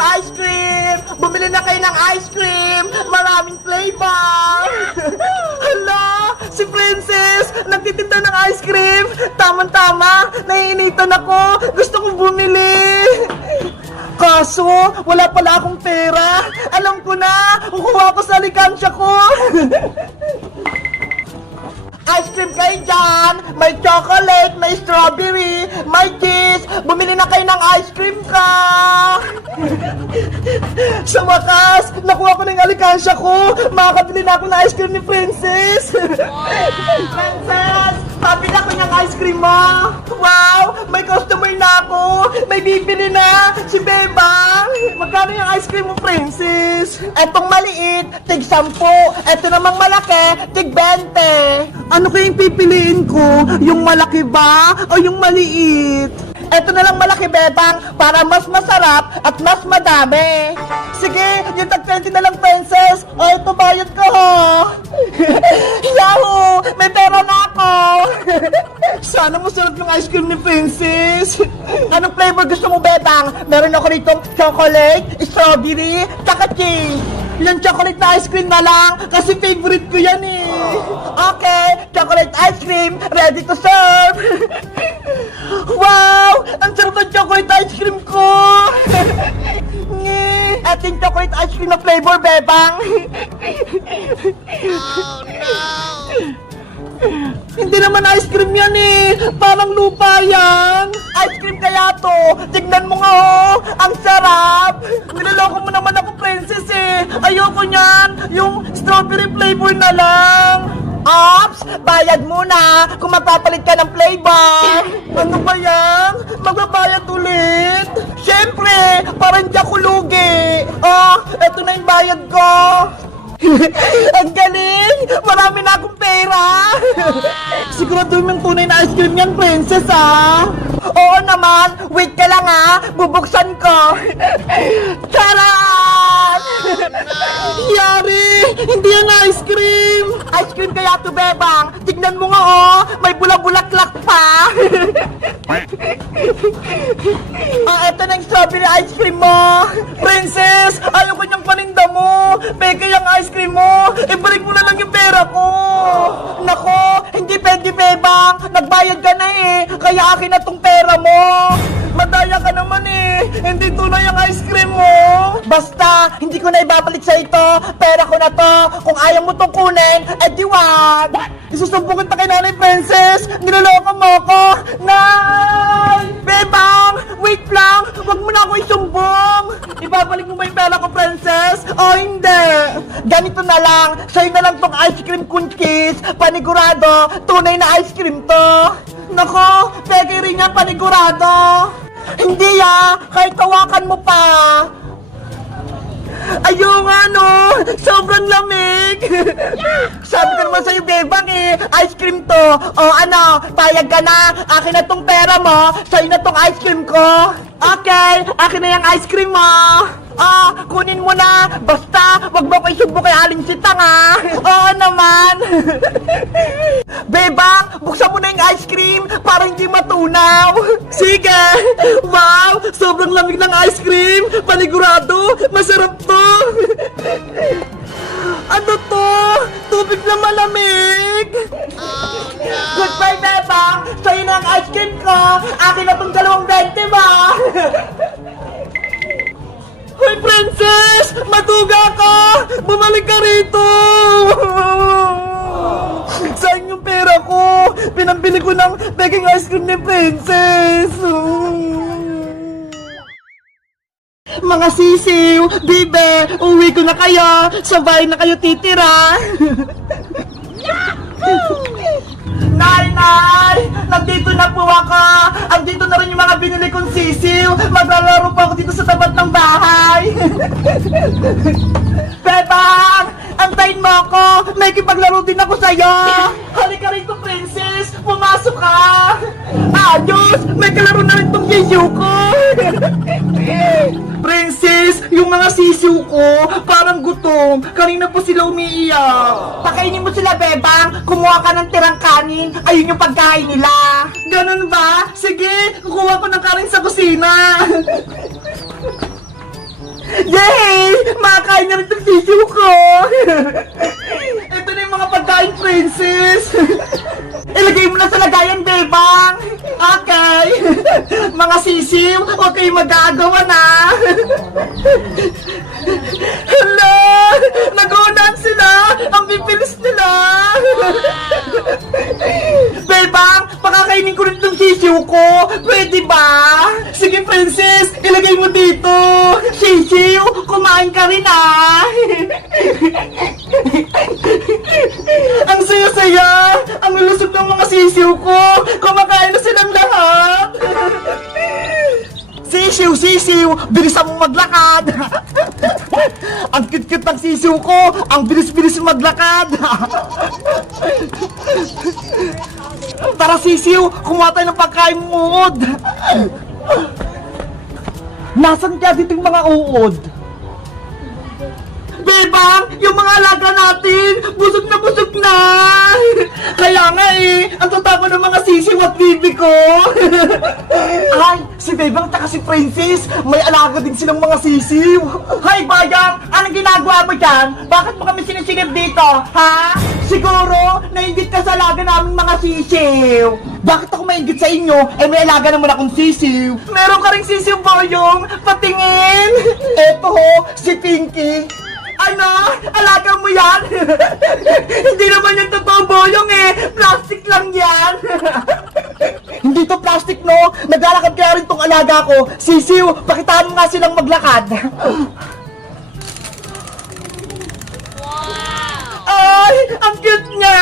ice cream! Bumili na kayo ng ice cream! Maraming flavor! Hala! Si Princess! Nagtitinda ng ice cream! Tama-tama! Naiinitan ako! Gusto kong bumili! Kaso, wala pala akong pera! Alam ko na! Kukuha ko sa alikansya ko! Ice cream kayo dyan! May chocolate, may strawberry, may cheese! Bumili na kayo ng ice cream ka! Sa wakas, nakuha ko na yung alikansya ko! Makakabili na ako ng ice cream ni Princess! Princess! Pabili ako ng ice cream mo! Wow! May customer na ako! May bibili na! Si Bebang! Magkano yung ice cream mo, Princess? Etong maliit, tig 10. Eto namang malaki, tig 20. Ano kayang pipiliin ko? Yung malaki ba? O yung maliit? Eto na lang malaki, Bebang, para mas masarap at mas madami. Sige, yung tag 20 na lang, Princess. O, ito bayad ko, ho. Yahoo! May pera na ako. Sana masarap yung ice cream ni Princess. Anong flavor gusto mo, Bebang? Meron ako rito chocolate, strawberry, tsaka cheese. Yung chocolate na ice cream na lang, kasi favorite ko yan eh. Okay, chocolate ice cream, ready to serve. Wow! Ang sarap ng chocolate ice cream ko! At yung chocolate ice cream na flavor, Bebang. Oh, no! Hindi naman ice cream yan eh! Parang lupa yan! Ice cream kaya to! Tignan mo nga oh! Ang sarap! Niloloko mo naman ako, Princess eh! Ayoko niyan! Yung strawberry flavor na lang! Ops! Bayad muna kung mapapalit ka ng flavor! Ano ba yan? Magbabayad ulit? Siyempre! Parang di ako lugi! Oh! Eto na yung bayad ko! Ang galing! Marami na akong pera! Sigurado yung tunay na ice cream yan, Princess, ah! Oo naman! Wait ka lang, ah! Bubuksan ko! Charan! Yari! Hindi yan ice cream! Ice cream kaya to, Bebang! Tignan mo nga, oh! May bula-bulaklak pa! Eto na yung strawberry ice cream mo! Princess! Ayaw ko niyang paninda mo! Peke yung ice cream mo! Ibalik mo na lang yung pera ko! Nako! Hindi pwede, Bebang! Nagbayad ka na eh! Kaya akin na tong pera mo! Madaya ka naman eh! Hindi tunay ang ice cream mo! Basta! Hindi ko na ibabalik sa ito! Pera ko na to! Kung ayaw mo tong kunin, edi wag! Isusumpukin pa kay Nanay Princess! Niloloko mo ko! Nay! Bebang! Wait lang! Huwag mo na ako isumbong! Ibabalik mo ba yung pera ko, Princess? O hindi! Ganito na lang! Sa'yo na lang tong ice cream cookies! Panigurado! Tunay na ice cream to! Nako! Peke rin yan, panigurado! Hindi ah! Kahit tawakan mo pa! Ayaw nga no! Sobrang lamig! Sabi ko naman sa'yo, Bebang eh! Ice cream to! O ano? Payag ka na! Akin na tong pera mo! Sa'yo na tong ice cream ko! Okay! Akin na yung ice cream mo! Kunin mo na! Basta! Wag mo ko isubo kay Aling Sitang ah! Oo naman! Bebang! Buksan mo na yung ice cream para hindi matunaw! Sige! Wow! Sobrang lamig ng ice cream! Panigurado! Masarap to! Ano to? Tubig na malamig! Oh, no. Goodbye, Bebang! Sa'yo na ang ice cream ko! Akin na tong 2.20 ba? Hoy, Princess! Matuga ka! Bumalik ka rito! Saan yung pera ko? Pinambili ko ng peking ice cream ni Princess! Mga sisiw, bibe, uwi ko na kayo! Sa bahay na kayo titira! Nay! Nandito na po ako! Andito na rin yung mga binili kong sisiw! Maglalaro pa ako dito sa tapat ng bahay! Bebang! Antayin mo ako! May kipaglaro din ako sa'yo! Halika rito, Princess! Pumasok ka! Ayos! May kalaro na rin tong sisiw ko! Princess! Yung mga sisiw ko, parang gutom! Kanina po sila umiiyak! Pakainin mo sila, Bebang! Kumuha ka ng tirang kanin! Ayun yung pagkain nila! Ganun ba? Sige! Kukuha ko ng kanin sa kusina! Makakain na rin itong sisiw ko! Ito na yung mga pagkain, princess! Ilagay mo na sa lagayan, bebang! Okay! Mga sisiw, huwag kayong mag-aagawa na! Hala! Nagunan sila! Ang bibilis nila! Bebang, pakakainin ko rin itong sisiw ko! Pwede ba? Sige, princess! Ilagay mo dito! Sisiw, kumain ka rin ah! Ang saya-saya! Ang lulusog ng mga sisiw ko! Kumakain na silang lahat! Sisiw, sisiw! Bilisan mo maglakad! Ang cute-cute ng sisiw ko! Ang bilis-bilis maglakad! Tara, sisiw! Kumuha tayo ng pagkain ng uod! Nasaan kaya dito yung mga uod? Bebang! Yung mga alaga natin! Busog na! Kaya nga eh! Ang tatawa ng mga sisiw at bibi ko! Ay! Si Bebang at si Princess! May alaga din silang mga sisiw! Hay Bayang! Anong ginagawa mo dyan? Bakit mo kami sinisilip dito? Ha? Siguro, nainggit ka sa alaga naming mga sisiw! Bakit ako maingit sa inyo? Eh may alaga naman akong sisiw! Meron ka ring sisiw, Boyong! Patingin! Eto ho, si Pinky! Ano? Alaga mo yan? Hindi naman yung totoo, Boyong eh! Plastic lang yan! Hindi to plastic, no? Naglalakad kaya rin tong alaga ko. Sisiw, pakitaan mo nga silang maglakad. Ay! Ang cute niya!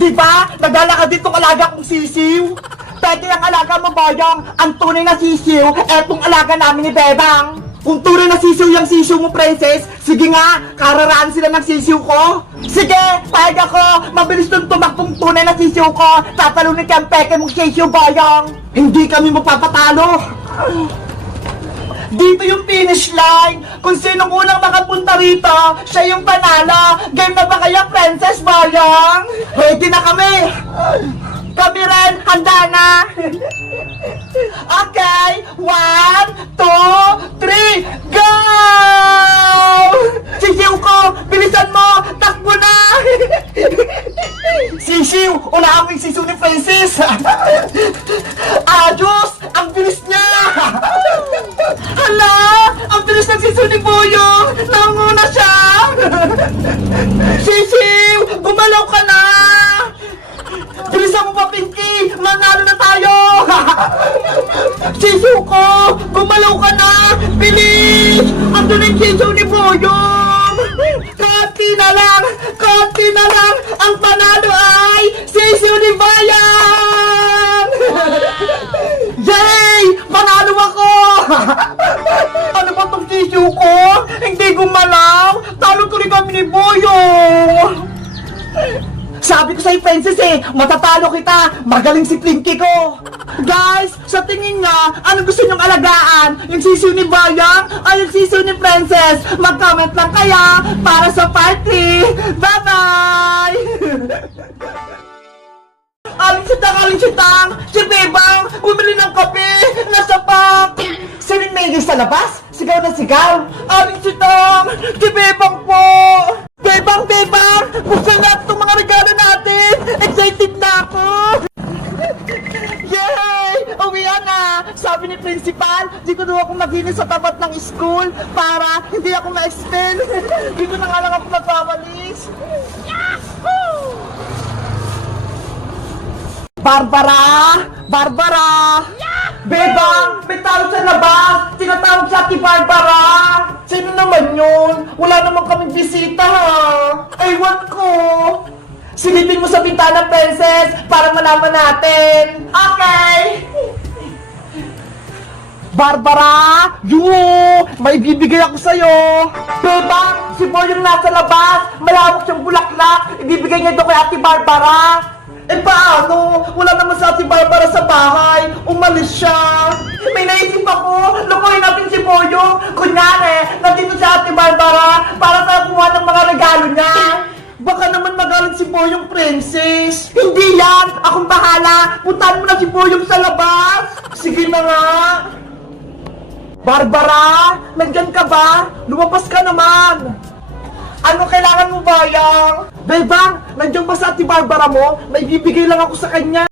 Diba? Naglalakad din tong alaga kong sisiw. Pwede ang alaga mo, Boyong. Ang tunay na sisiw, etong alaga namin ni Bebang. Kung tunay na sisiw yung sisiw mo, princess, sige nga, kararaan sila ng sisiw ko. Sige, pahig ako, mabilis nung tumakbong tunay na sisiw ko. Tatalunin ka ang peke mong sisiw, Boyong. Hindi kami magpapatalo. Dito yung finish line. Kung sinong unang makapunta rito, siya yung panalo. Game na ba kayo, princess, Boyong? Ready na kami. Kami rin, handa na. Okay, 1, 2, 3, go! Sisiw ko, bilisan mo, takbo na! Sisiw, unahan mo yung sisiw ni Princess! Diyos, ang bilis niya! Hala, ang bilis ng sisiw ni Boyong! Nanguna siya! Sisiw, gumalaw ka na! Bilisan mo pa, Pinky! Manalo na tayo! Sisiw ko! Gumalaw ka na! Bilis! Ando na yung sisiw ni Boyong! Konti na lang! Konti na lang! Ang panalo ay sisiw ni Bayang! Yay! Panalo ako! Ano ba tong sisiw ko? Hindi gumalaw! Talo ko rin kami ni Boyong! Sabi ko sa'yo, princess eh, matatalo kita, magaling si Pinky ko. Guys, sa tingin nga, ano gusto nyong alagaan? Yung sisiw ni Bayang o yung sisiw ni Princess? Mag-comment lang kaya para sa party. Bye-bye! Aling sitang, si Bebang, bumili ng kape, nasa pack. Sino may sa labas? Sigaw na sigaw. Aling sitang, si Bebang po. Bebang! Buksan natin itong mga regalo natin! Excited na ako! Yay! Uwian na! Sabi ni Principal, di ko daw ako maglinis sa tapat ng school para hindi ako ma-expel. Dito na nga lang ako magpapalis. Yahoo! Barbara! Bebang! May talo sa labas! Tinatawag siya si Barbara! Sino naman yun? Wala naman kaming bisita ha! Ewan ko! Silipin mo sa bintana, princess, para malaman natin! Okay! Barbara! May bibigay ako sa'yo! Bebang! Si Boyong nasa labas! Malawak siyang bulaklak! Ibibigay niya doon kay Ate Barbara! Eh paano? Wala naman sa Ate Barbara sa bahay. Umalis siya. May naisip ako. Lukuhin natin si Boyong. Kunyari, nandito si Ate Barbara para sa kuha ng mga regalo niya. Baka naman magalit si Boyong, princess. Hindi yan. Akong bahala. Puntahan mo na si Boyong sa labas. Sige na nga. Barbara! Nandyan ka ba? Lumabas ka naman! Ano kailangan mo, Bayang? Bebang, nandiyan ba sa ati Barbara mo? May bibigay lang ako sa kanya.